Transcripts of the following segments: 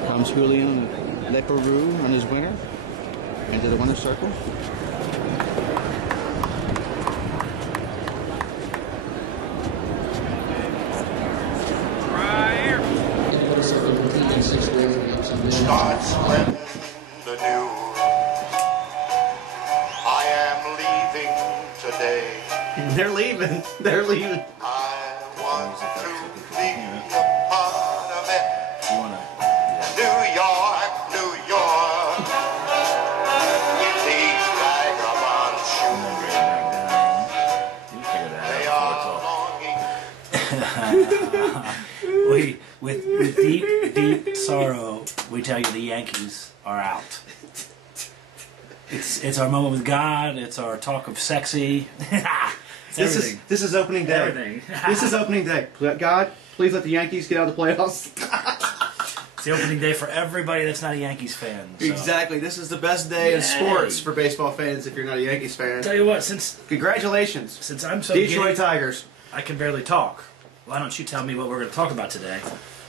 Here comes Julien Leparoux on his winner into the winner's circle. Starts when the news I am leaving today. They're leaving. They're leaving. I want to be a part of it. New York, New York. These vagabond children, they are longing. With deep sorrow, we tell you the Yankees are out. It's our moment with God. It's our talk of sexy. This is opening day. Everything. This is opening day. God, please let the Yankees get out of the playoffs. It's the opening day for everybody that's not a Yankees fan. So. Exactly. This is the best day in sports for baseball fans if you're not a Yankees fan. Tell you what, Congratulations. Since I'm so Detroit Tigers. I can barely talk. Why don't you tell me what we're going to talk about today?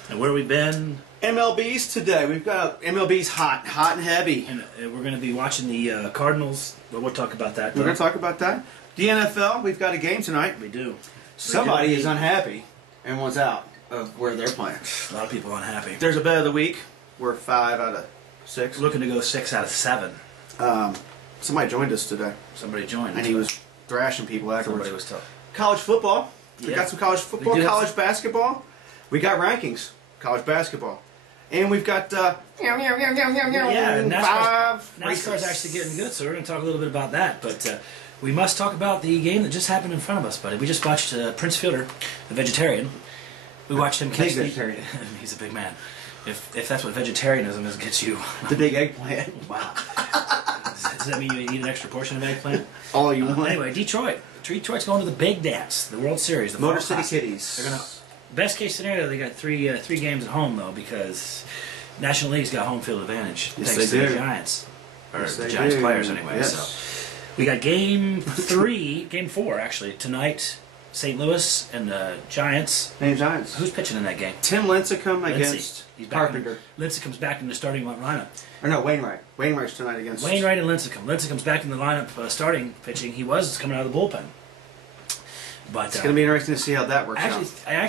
And where we've been? MLB's today. We've got MLB's hot and heavy. And we're going to be watching the Cardinals. Well, we'll talk about that. We're going to talk about that. The NFL, we've got a game tonight. We do. Somebody is unhappy and wants out of where they're playing. A lot of people unhappy. There's a bet of the week. We're 5 out of 6. We're looking to go 6 out of 7. Somebody joined us today. Somebody joined. And he was thrashing people afterwards. Somebody was tough. College football. Yeah. We got some college football, college basketball. We got rankings, college basketball. And we've got NASCAR's actually getting good, so we're going to talk a little bit about that. But we must talk about the game that just happened in front of us, buddy. We just watched Prince Fielder, the vegetarian. We watched him catch the... vegetarian. He's a big man. If that's what vegetarianism is, gets you. The big eggplant. Wow. Does that mean you eat an extra portion of eggplant? All you want. Anyway, Detroit's going to the big dance, the World Series, the Motor City Kitties. They're gonna. Best case scenario, they got three games at home though, because National League's got home field advantage thanks to the Giants, or the Giants players anyway. Yes. So we got game 4 actually tonight. St. Louis and the Giants. Name Giants. Who's pitching in that game? Tim Lincecum against Carpenter. Lincecum's back in the starting lineup. Or no, Wainwright. Wainwright's tonight against... Wainwright and Lincecum. Lincecum's back in the lineup starting pitching. He was coming out of the bullpen. But it's going to be interesting to see how that works out. I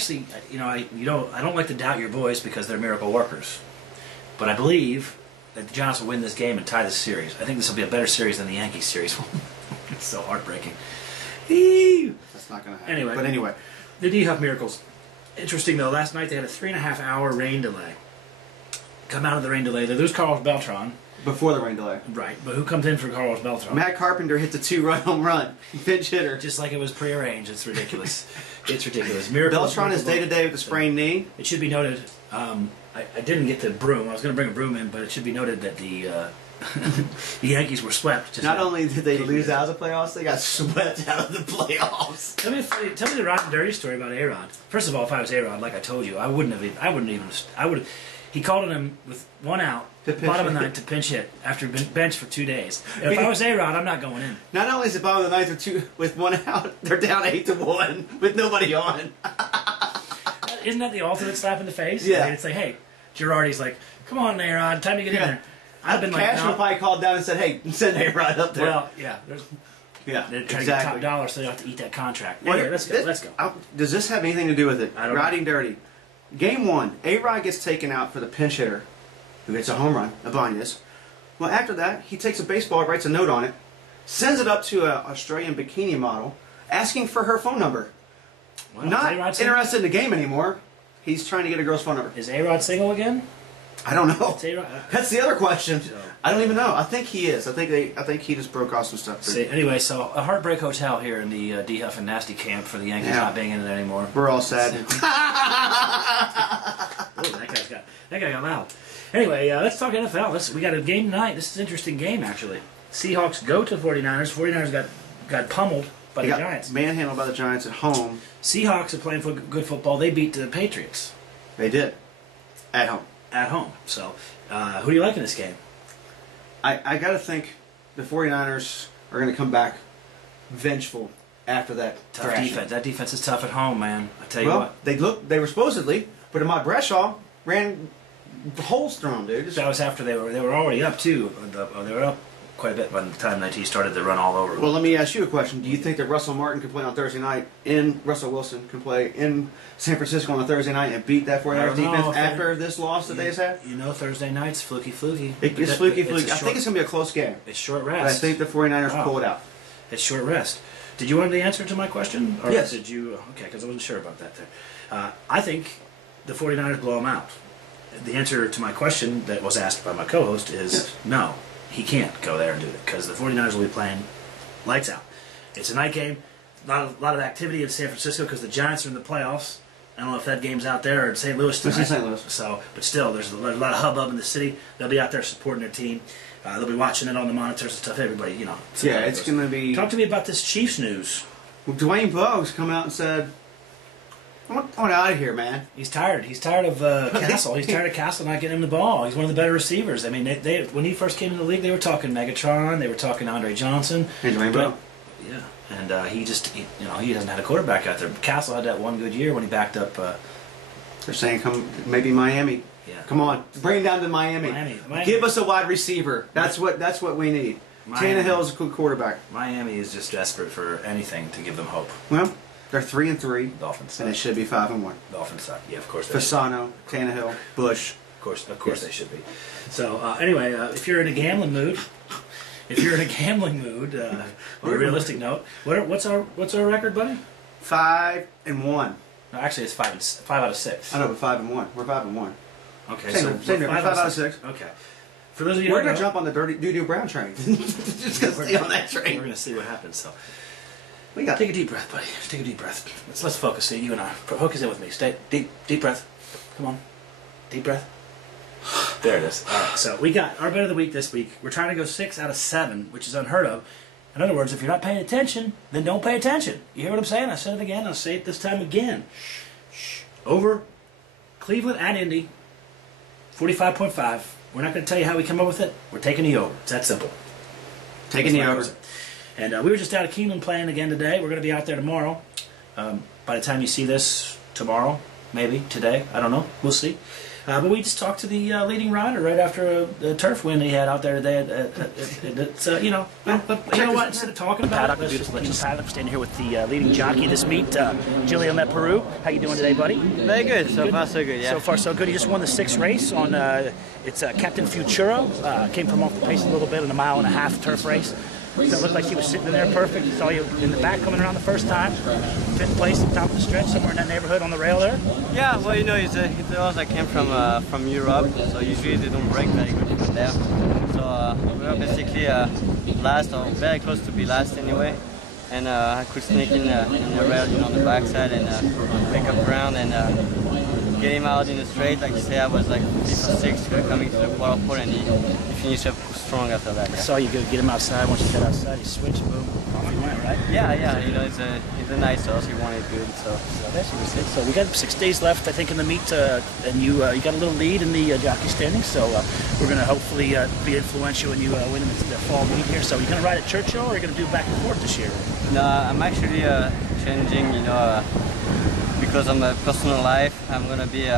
don't like to doubt your boys because they're miracle workers. But I believe that the Giants will win this game and tie this series. I think this will be a better series than the Yankees series. It's so heartbreaking. That's not going to happen. Anyway. But anyway. The D-Huff Miracles. Interesting though, last night they had a 3.5-hour rain delay. Come out of the rain delay, they lose Carlos Beltran. Before the rain delay. Right, but who comes in for Carlos Beltran? Matt Carpenter hit the 2-run home run. Pinch hitter. Just like it was prearranged. It's ridiculous. It's ridiculous. Beltran is day-to-day with a sprained knee. It should be noted, I didn't get the broom. I was going to bring a broom in, but it should be noted that the Yankees were swept. Not only did they lose out of the playoffs, they got swept out of the playoffs. Tell me the rotten dirty story about A-Rod. First of all, if I was A-Rod, like I told you, I would. He called on him with 1 out, bottom of the ninth, to pinch hit after being benched for 2 days. And if I was A-Rod, I'm not going in. Not only is it bottom of the ninth with 1 out, they're down 8-1 with nobody on. Isn't that the ultimate slap in the face? Yeah. I mean, it's like, hey, Girardi's like, come on, A-Rod, time to get in there. I've been like, Cashman probably called down and said, hey, send A-Rod up there. Well, yeah. They're trying to get top dollar, so they have to eat that contract. Anyway, let's go. Does this have anything to do with it? I don't know. Riding dirty. Game 1, A-Rod gets taken out for the pinch hitter, who gets a home run, Ibanez. Well, after that, he takes a baseball, writes a note on it, sends it up to an Australian bikini model, asking for her phone number. Well, Not interested in the game anymore. He's trying to get a girl's phone number. Is A-Rod single again? I don't know. That's the other question. So, I don't even know. I think he is. I think he just broke off some stuff. Anyway, so a Heartbreak Hotel here in the D-Huff and Nasty camp for the Yankees not being in it anymore. We're all sad. Oh, that guy got loud. Anyway, let's talk NFL. We got a game tonight. This is an interesting game, actually. Seahawks go to 49ers. 49ers got pummeled by the Giants. Manhandled by the Giants at home. Seahawks are playing good football. They beat the Patriots. They did. At home. At home. So, who do you like in this game? I got to think the 49ers are going to come back vengeful after that Tough thrashing. defense. That defense is tough at home, man. I tell you what. They were supposedly, but Ahmad Bradshaw ran holes thrown, dude. That was after they were already up too. They were up quite a bit by the time that he started to run all over. Well, let me ask you a question. Do you think that Russell Martin can play on Thursday night Russell Wilson can play in San Francisco on a Thursday night and beat that 49ers defense after this loss that they just had? You know, Thursday night's fluky. It's fluky. I think it's going to be a close game. It's short But I rest. think the 49ers pull it out. It's short rest. Did you want the answer to my question? Or yes. Did you? Okay, because I wasn't sure about that there. I think the 49ers blow them out. The answer to my question that was asked by my co-host is no. He can't go there and do it because the 49ers will be playing lights out. It's a night game. A lot of activity in San Francisco because the Giants are in the playoffs. I don't know if that game's out there or in St. Louis tonight. It's in St. Louis. So, but still, there's a lot of hubbub in the city. They'll be out there supporting their team. They'll be watching it on the monitors and stuff. Everybody, you know. Yeah, it's going to be... Talk to me about this Chiefs news. Well, Dwayne Bowe's come out and said, I want out of here, man. He's tired. He's tired of Castle. He's tired of Castle not getting him the ball. He's one of the better receivers. I mean, they when he first came in the league, they were talking Megatron. They were talking Andre Johnson. And Dwayne Bowe. Yeah, and he hasn't had a quarterback out there. Castle had that one good year when he backed up. They're saying maybe Miami. Yeah. Come on, bring him down to Miami. Give us a wide receiver. That's what we need. Tannehill's a good quarterback. Miami is just desperate for anything to give them hope. Well, they're 3-3. Dolphins suck. And they should be 5-1. Dolphins suck. Yeah, of course. Fasano, Tannehill, Bush. Of course they should be. So anyway, if you're in a gambling mood, on a realistic note, what's our record, buddy? 5-1. No, actually, it's 5 out of 6. I know, but 5-1. We're 5-1. Okay, Same difference. 5 out of 6. Okay. For those of you we're going to jump on the dirty doo-doo brown train. Just going to stay on that train. We're going to see what happens. So, take a deep breath, buddy. Just take a deep breath. Let's focus. See, you and I. Focus in with me. Stay deep breath. Come on, deep breath. There it is. All right. So we got our bet of the week this week. We're trying to go 6 out of 7, which is unheard of. In other words, if you're not paying attention, then don't pay attention. You hear what I'm saying? I said it again. I'll say it this time again. Shh. Over Cleveland at Indy. 45.5. We're not going to tell you how we come up with it. We're taking the over. It's that simple. Taking the over. And we were just out of Keeneland playing again today. We're going to be out there tomorrow. By the time you see this, tomorrow, maybe, today. I don't know. We'll see. But we just talked to the leading rider right after a turf win he had out there today. It's, you know what? Instead of talking about it, let's just paddock. Standing here with the leading jockey this meet, Julien Leparoux. How you doing today, buddy? Very good. So far, so good. Yeah. So far, so good. He just won the 6th race on it's Captain Futuro. Came from off the pace a little bit in a 1.5 mile turf race. So it looked like he was sitting in there perfect. Saw you in the back coming around the first time. 5th place at the top of the stretch, somewhere in that neighborhood on the rail there. Yeah, well, you know, it's a horse that came from Europe, so usually they don't break very good from there. So we were basically last, or very close to be last anyway. And I could sneak in the rail, you know, on the backside and make up ground and get him out in the straight. Like you say, I was like 5th or 6th coming to the quarter pole, and he finished up strong after that. Yeah. I saw you go get him outside. Once you got outside, he switched, boom, off he went, right? Yeah, you know, he's a nice horse. He wanted good, so that's what it. So we got 6 days left, I think, in the meet, and you got a little lead in the jockey standing. So we're going to hopefully be influential when you win the fall meet here. So you're going to ride at Churchill, or are you going to do back and forth this year? No, I'm actually changing, you know, because of my personal life. I'm going to be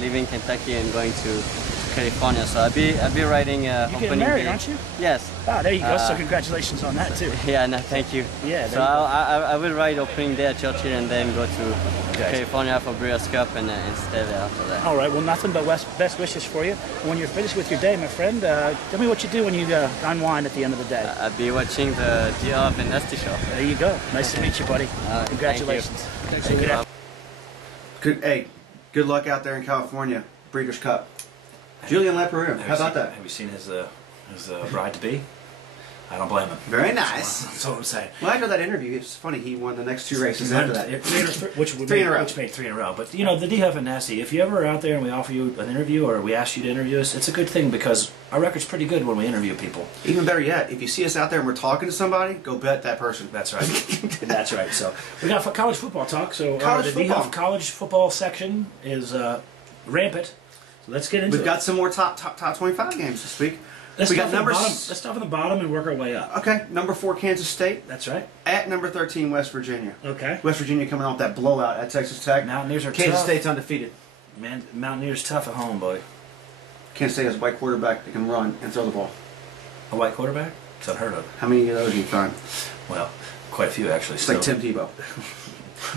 leaving Kentucky and going to California. So I'll be riding You're getting married, aren't you? Yes. Ah, there you go. So congratulations on that too. Yeah, no, thank you. Yeah. So I will ride opening day at Churchill and then go to California for Breeders' Cup and stay there after that. All right. Well, nothing but best wishes for you. When you're finished with your day, my friend, tell me what you do when you unwind at the end of the day. I'll be watching the Diop and Nasty show. There you go. Nice to meet you, buddy. Congratulations. Thank you. Good luck out there in California. Breeders' Cup. Julien Leparoux. How about that? Have you seen his bride-to-be? I don't blame him. Very nice. That's what I'm saying. Well, after that interview, it's funny, he won the next 2 races after that. Which made 3 in a row. But, you know, the D-Huff and Nasty, if you ever are out there and we offer you an interview or we ask you to interview us, it's a good thing because our record's pretty good when we interview people. Even better yet, if you see us out there and we're talking to somebody, go bet that person. That's right. That's right. So we got college football talk. So the D-Huff college football section is rampant. So let's get into it. We've got some more top 25 games this week. Let's start from the bottom and work our way up. Okay, number 4 Kansas State. That's right. At number 13 West Virginia. Okay. West Virginia coming off that blowout at Texas Tech. Mountaineers are Kansas tough. State's undefeated. Man, Mountaineers tough at home, boy. Kansas State has a white quarterback that can run and throw the ball. A white quarterback? It's unheard of. How many of those do you find? Well, quite a few actually. It's like Tim Tebow.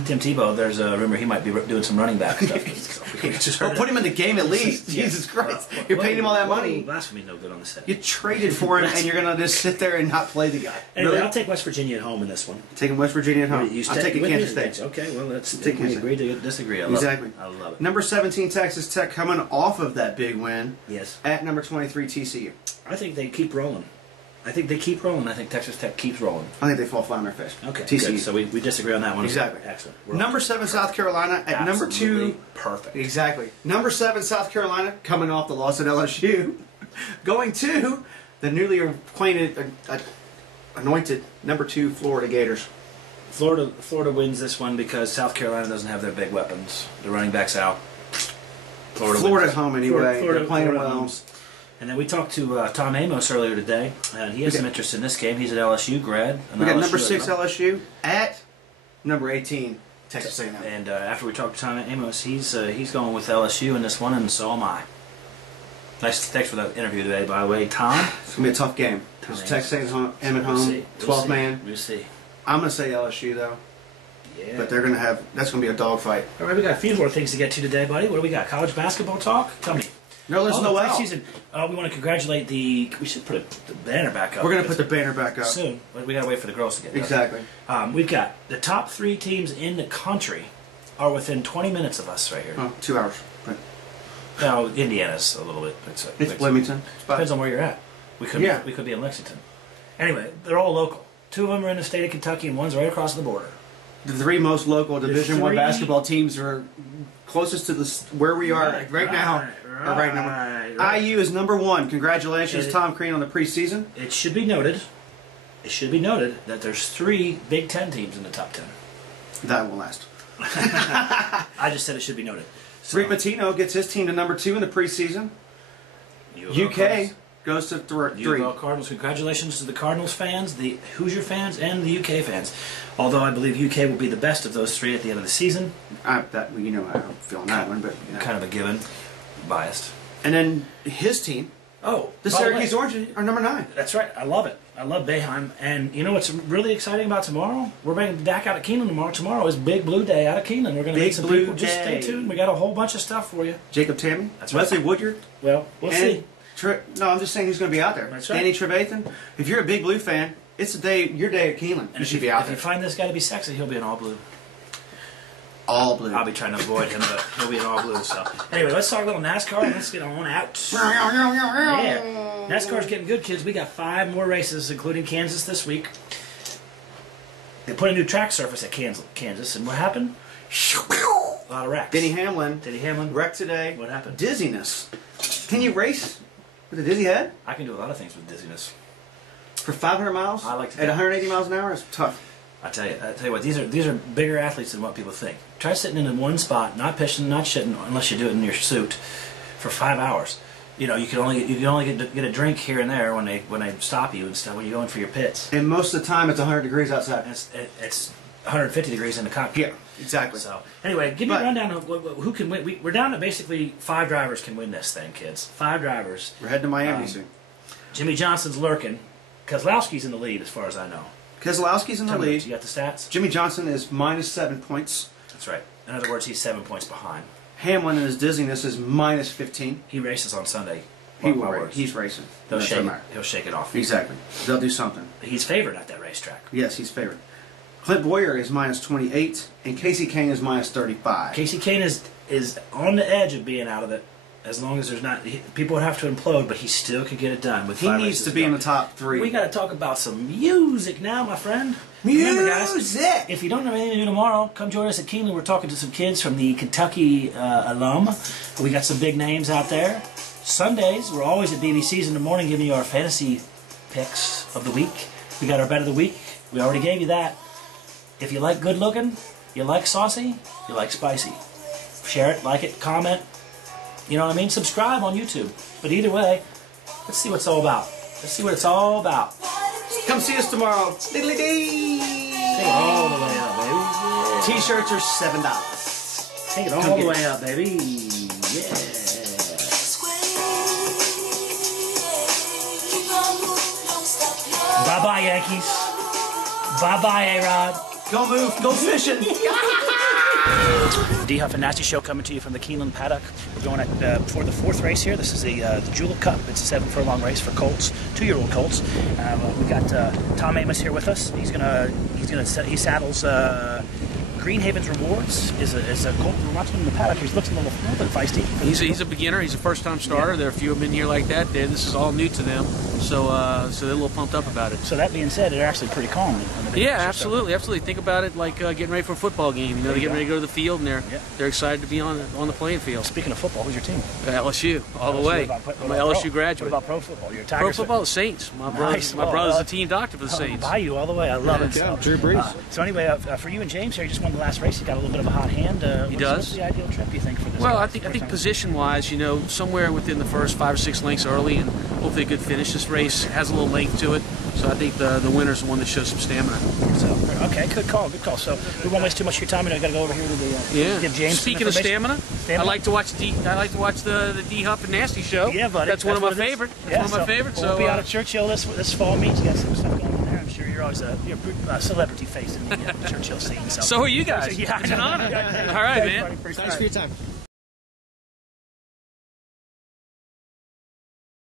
Tim Tebow, there's a rumor he might be doing some running back stuff. Or put him in the game at least. Jesus Christ. You're paying him all that money. Blasphemy, no good on the set. You traded for him and you're going to just sit there and not play the guy. Anyway, Really? I'll take West Virginia at home in this one. Taking West Virginia at home. You I'm taking with Kansas me? State. Okay, well, let's Take Kansas agree to disagree. I love Exactly. it. I love it. Number 17, Texas Tech, coming off of that big win. Yes. At number 23, TCU. I think they keep rolling. I think Texas Tech keeps rolling. I think they fall flat on their face. Okay, TCU. good. So we disagree on that one. Exactly. Excellent. Number 7, South Carolina. At number 2, perfect. exactly. Number 7, South Carolina, coming off the loss at LSU. Going to the newly anointed number 2, Florida Gators. Florida wins this one because South Carolina doesn't have their big weapons. The running back's out. Florida wins. at home anyway. They're playing Florida well. home. And then we talked to Tom Amoss earlier today, and he has some interest in this game. He's an LSU grad. We got number 6 LSU at number 18 Texas A&M. And after we talked to Tom Amoss, he's going with LSU in this one, and so am I. Thanks for that interview today, by the way, Tom. It's gonna be a tough game. It's Texas A&M at home, 12 man. We'll see. I'm gonna say LSU though, Yeah. but they're gonna have. That's gonna be a dogfight. All right, we got a few more things to get to today, buddy. What do we got? College basketball talk? Tell me. No, there's no out. Preseason. We want to congratulate the. We should put the banner back up. We're gonna put the banner back up soon. But we gotta wait for the girls to get there. Exactly. We've got the top 3 teams in the country are within 20 minutes of us right here. Oh, 2 hours. But Now Indiana's a little bit. it's Bloomington. Depends on where you're at. We could be in Lexington. Anyway, they're all local. 2 of them are in the state of Kentucky, and one's right across the border. The 3 most local Division I 3 basketball teams are closest to where we are right now. Right. IU is number 1. Congratulations, It- Tom Crean, on the preseason. It should be noted. It should be noted that there's 3 Big Ten teams in the top 10. That will last. I just said it should be noted. So, Rick Pitino gets his team to number 2 in the preseason. U of L UK Cardinals. goes to 3. U of L Cardinals. Congratulations to the Cardinals fans, the Hoosier fans, and the UK fans. Although I believe UK will be the best of those 3 at the end of the season. You know how I'm feeling that one, but you know. Kind of a given. Biased. And then his team, Oh, the by the way, Syracuse Orange, are number 9. That's right. I love it. I love Boeheim. And you know what's really exciting about tomorrow? We're bringing Dak out of Keeneland tomorrow. Tomorrow is Big Blue Day out of Keeneland. We're going to Big meet some Blue people. Just stay Day. tuned. We got a whole bunch of stuff for you. Jacob Tammy, That's right. Wesley Woodyard, Well, we'll see. No, I'm just saying who's going to be out there. That's right. Danny Trevathan. If you're a Big Blue fan, it's your day at Keeneland. And You should be out if you there. find this guy to be sexy, he'll be in all blue. All blue. I'll be trying to avoid him, but he'll be in all blue. So anyway, let's talk a little NASCAR and let's get on out. Yeah, NASCAR's getting good, kids. We got 5 more races, including Kansas this week. They put a new track surface at Kansas, and what happened? A lot of wrecks. Denny Hamlin wrecked today. What happened? Dizziness. Can you race with a dizzy head I can do a lot of things with dizziness. for 500 miles I like to at 180 miles an hour? It's tough. I tell you what, these are bigger athletes than what people think. Try sitting in one spot, not pissing, not shitting, unless you do it in your suit, for 5 hours. You know, you can only get a drink here and there when they stop you and stuff when you go in for your pits. And most of the time, it's 100 degrees outside. And it's 150 degrees in the cockpit. Yeah, exactly. So anyway, give me a rundown of who can win. We're down to basically 5 drivers can win this thing, kids. 5 drivers. We're heading to Miami soon. Jimmy Johnson's lurking. Kozlowski's in the lead, as far as I know. Keselowski's in the lead. You got the stats? Jimmy Johnson is minus 7 points. That's right. In other words, he's 7 points behind. Hamlin in his dizziness is minus 15. He races on Sunday. He will race. He's racing. He'll shake it off. Exactly. They'll do something. He's favored at that racetrack. Yes, he's favored. Clint Boyer is minus 28, and Casey Kane is minus 35. Casey Kane is on the edge of being out of it. As long as there's not, people would have to implode, but he still can get it done. With He 5 needs races to be go. in the top 3. We got to talk about some music now, my friend. Remember, guys, if you don't have anything to do tomorrow, come join us at Keeneland. We're talking to some kids from the Kentucky alum. We got some big names out there. Sundays, we're always at BBC's in the morning giving you our fantasy picks of the week. We got our bet of the week. We already gave you that. If you like good looking, you like saucy, you like spicy. Share it, like it, comment. You know what I mean? Subscribe on YouTube. But either way, let's see what it's all about. Let's see what it's all about. Come see us tomorrow. Diddly dee. Take it all the way up, baby. T-shirts are $7. Take it all the way up, baby. Yeah. Bye-bye, Yankees. Bye-bye, A-Rod. Go move. Go fishing. D-Huff and Nasty Show coming to you from the Keeneland paddock. We're going for the 4th race here. This is the Julep Cup. It's a 7-furlong race for colts, 2-year-old colts. We got Tom Amoss here with us. He saddles Greenhaven's Rewards. Is a colt. We're watching him in the paddock. He looks a little bit feisty. He's a beginner. He's a first-time starter. Yeah. There are a few of them in here like that. This is all new to them, so they're a little pumped up about it. So that being said, they're actually pretty calm. Yeah, absolutely. Think about it like getting ready for a football game. They're getting ready to go to the field, and they're excited to be on the playing field. Speaking of football, who's your team? LSU, all the way. I'm an LSU graduate. What about pro football? You're a Tigers Pro football, the Saints. My brother's a team doctor for the Saints. Bayou all the way. I love it. Yeah, Drew Brees. So anyway, for you and James here, you just won the last race. You got a little bit of a hot hand. He does. What's the ideal trip, you think, for this? Well, I think position-wise, somewhere within the first 5 or 6 lengths early, and hopefully a good finish. This race has a little length to it, so I think the winner's the one that shows some stamina. So, okay, good call. So we won't waste too much of your time. I got to go over here to the give James. Speaking of stamina, I like to watch the D-Huff and Nasty Show. Yeah, buddy. That's one of my favorites. We'll be out at Churchill this fall meet. You got some stuff going on there. I'm sure you're always a celebrity face in the Churchill scene. So are you guys. Yeah, it's an honor. All right, man. Thanks for your time.